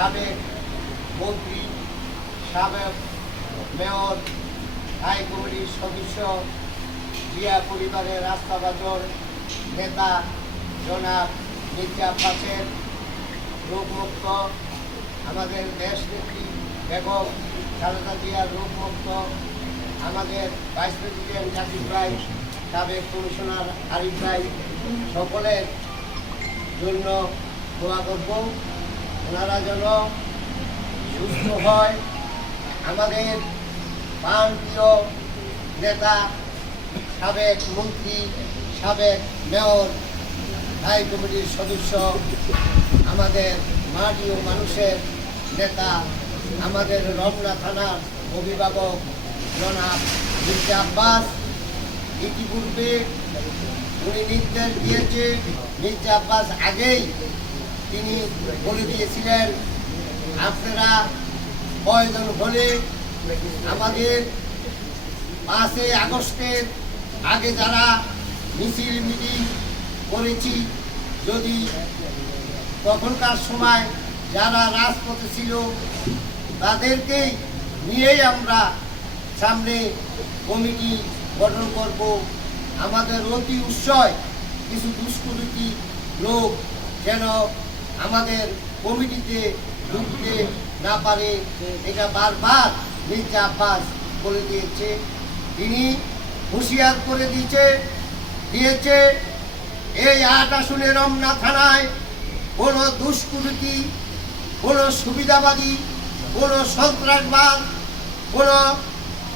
সাবেক মন্ত্রী, সাবেক মেয়র, হাই কমিটির সদস্য, জিয়া পরিবারের রাস্তাবাজর নেতা জনাব মির্জা আব্বাসের রোগমুক্ত, আমাদের দেশনেত্রী বেগম খালেদা জিয়ার রোগমুক্ত, আমাদের ভাইস প্রেসিডেন্ট জাকির ভাই, সাবেক কমিশনার আরিফ ভাই, সকলের জন্য দোয়া করব ওনারা যেন সুস্থ হয়। আমাদের প্রান্তীয় নেতা, সাবেক মন্ত্রী, সাবেক মেয়র, হাই কমিটির সদস্য, আমাদের মাটি ও মানুষের নেতা, আমাদের রমনা থানার অভিভাবক জনাব মির্জা আব্বাস, ইতিপূর্বে উনি নির্দেশ দিয়েছে, মির্জা আব্বাস আগেই তিনি বলে দিয়েছিলেন আপনারা প্রয়োজন হলে আমাদের 5 আগস্টের আগে যারা মিছিল মিটিং করেছি, যদি তখনকার সময় যারা রাজপথে ছিল তাদেরকেই নিয়েই আমরা সামনে কমিটি গঠন করব। আমাদের অতি উৎসয় কিছু দুষ্কৃতী লোক যেন আমাদের কমিটিতে ঢুকতে না পারে, এটা বারবার মির্জা আব্বাস বলে দিয়েছে। তিনি হুঁশিয়ার করে দিয়েছে এই 8 আসনে রমনা থানায় কোনো দুষ্কৃতী, কোনো সুবিধাবাদী, কোনো সন্ত্রাসবাদ, কোনো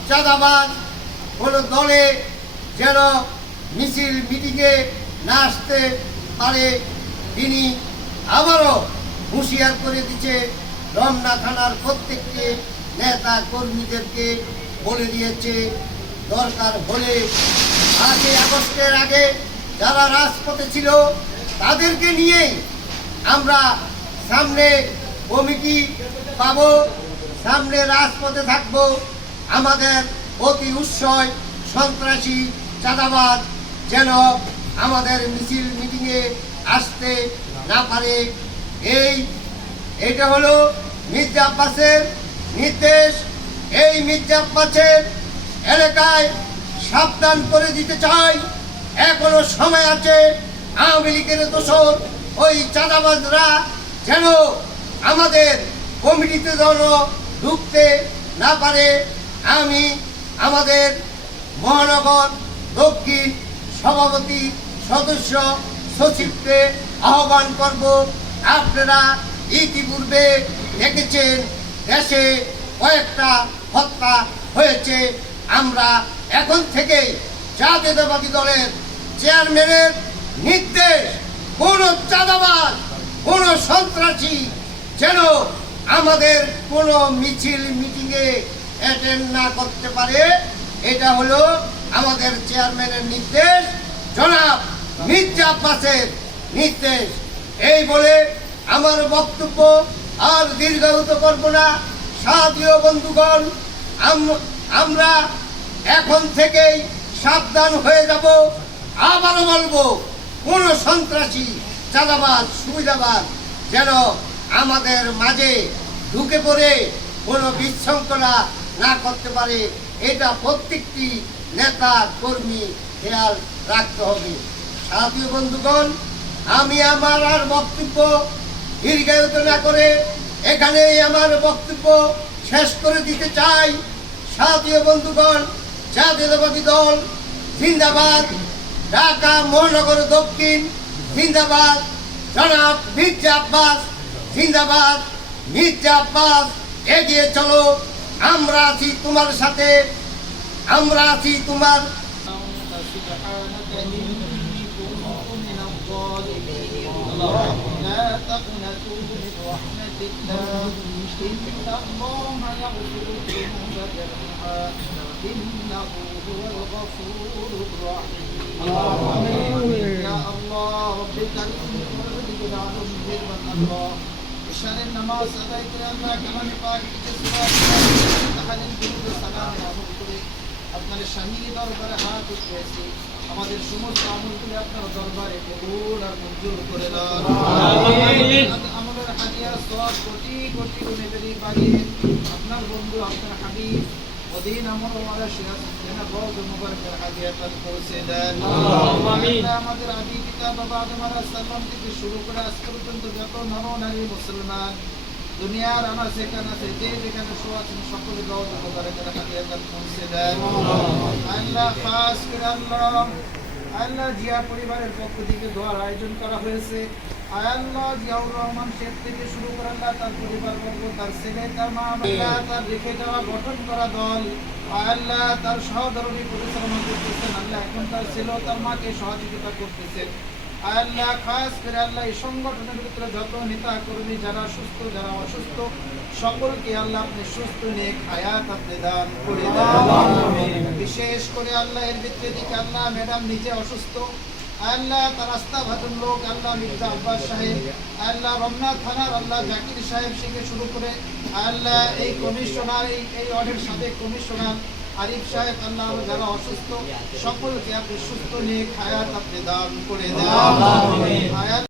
চাঁদাবাজ, কোনো দলে যেন মিছিল মিটিংয়ে না আসতে পারে। তিনি আবারও হুঁশিয়ার করে দিচ্ছে, রমনা থানার প্রত্যেককে নেতা কর্মীদেরকে বলে দিয়েছে দরকার হলে 5 আগস্টের আগে যারা রাজপথে ছিল তাদেরকে নিয়েই আমরা সামনে কমিটি পাব, সামনে রাজপথে থাকব। আমাদের অতি উৎসয় সন্ত্রাসী চাঁদাবাদ যেন আমাদের মিছিল মিটিংয়ে আসতে না পারে। এইটা হলো মির্জা আব্বাসের নির্দেশ। এই মির্জা আব্বাসের এলাকায় সাবধান করে দিতে চাই, এখনো সময় আছে। আওয়ামী লীগের দোসর ওই চাঁদাবাজরা যেন আমাদের কমিটিতে যেন ঢুকতে না পারে। আমি আমাদের মহানগর দক্ষিণ সভাপতি সদস্য সচিবকে আহ্বান করব, আপনারা ইতিপূর্বে দেখেছেন দেশে কয়েকটা হত্যা হয়েছে। আমরা এখন থেকে জাতীয়তাবাদী দলের চেয়ারম্যানের নির্দেশ, কোনো চাঁদাবাজ, কোনো সন্ত্রাসী যেন আমাদের কোনো মিছিল মিটিংয়ে অ্যাটেন্ড না করতে পারে। এটা হলো আমাদের চেয়ারম্যানের নির্দেশ, জনাব মির্জা আব্বাসের নির্দেশ। এই বলে আমার বক্তব্য আর দীর্ঘায়িত করব না। সাথী ও বন্ধুগণ, আমরা এখন থেকেই সাবধান হয়ে যাব। আবারও বলবো, কোনো সন্ত্রাসী, চাঁদাবাজ, সুবিধাবাদ যেন আমাদের মাঝে ঢুকে পড়ে কোনো বিশৃঙ্খলা না করতে পারে। এটা প্রত্যেকটি নেতা কর্মী খেয়াল রাখতে হবে। সাথী বন্ধুগণ, আমি আমার আর বক্তব্য দীর্ঘায়িত না করে এখানেই আমার বক্তব্য শেষ করে দিতে চাই। সাথী বন্ধুগণ, জাতীয়তাবাদী দল জিন্দাবাদ, ঢাকা মহানগর দক্ষিণ জিন্দাবাদ, জনাব মির্জা আব্বাস জিন্দাবাদ। মির্জা আব্বাস, এগিয়ে চলো, আমরা আছি তোমার সাথে, আমরা আছি তোমার। لا تقنطوا من رحمة الله إن الله يغفر الذنوب جميعا إنه هو الغفور الرحيم يا الله رب العالمين ورب العالمين الله إشان النماز أداء الله كما نفاق جسوا تحل الجنود السلام عليكم আপনার স্বামী দরবারে হাত উঠেছে আমাদের সমস্ত আমলগুলি আপনার দরবারে কবুল আর মঞ্জুর করে দাও। আমলের হাদিয়া সওয়াব কোটি কোটি গুণে বেরিয়ে বাড়িয়ে আপনার বন্ধু আপনার হাবিব ওদিন আমল ওয়ালা শিরাত যেনা রওজ মুবারকের হাদিয়াটা পৌঁছে দেন। আমিন। আমাদের আদি পিতা বাবা আদম আলাইহিস সালাম থেকে শুরু করে আজ পর্যন্ত যত নর নারী মুসলমান দুনিয়ার আমার যেখানে আছে যে যেখানে শোয়া আছেন সকলে রওজ মুবারকের হাদিয়াটা পৌঁছে দেন। আল্লাহ খাস করে আল্লাহ জিয়া পরিবারের পক্ষ থেকে দোয়ার আয়োজন করা হয়েছে। আল্লাহ জিয়াউর রহমান শেখ থেকে শুরু করে আল্লাহ তার পরিবার বর্গ তার ছেলে তার মা আল্লাহ তার রেখে যাওয়া গঠন করা দল আল্লাহ তার সহধর্মী পরিচালনা করতেছেন। আল্লাহ এখন তার ছেলে তার মাকে সহযোগিতা করতেছেন। আল্লাহ খাস করে আল্লাহ এই সংগঠনের ভিতরে যত নেতা কর্মী যারা সুস্থ যারা অসুস্থ সকলকে আল্লাহ আপনি সুস্থ নেক হায়াত আপনি দান করে দেন। বিশেষ করে আল্লাহ এর ভিতরে দিকে আল্লাহ ম্যাডাম নিজে অসুস্থ আল্লাহ তার রাস্তা ভাজন লোক আল্লাহ মির্জা আব্বাস সাহেব আল্লাহ রমনা থানার আল্লাহ জাকির সাহেব থেকে শুরু করে আল্লাহ এই কমিশনার এই ওয়ার্ডের সাবেক কমিশনার আরিফ সাহেব আল্লাহ যারা অসুস্থ সকলকে আপনি সুস্থ নেক হায়াত আপনি দান করে দেন।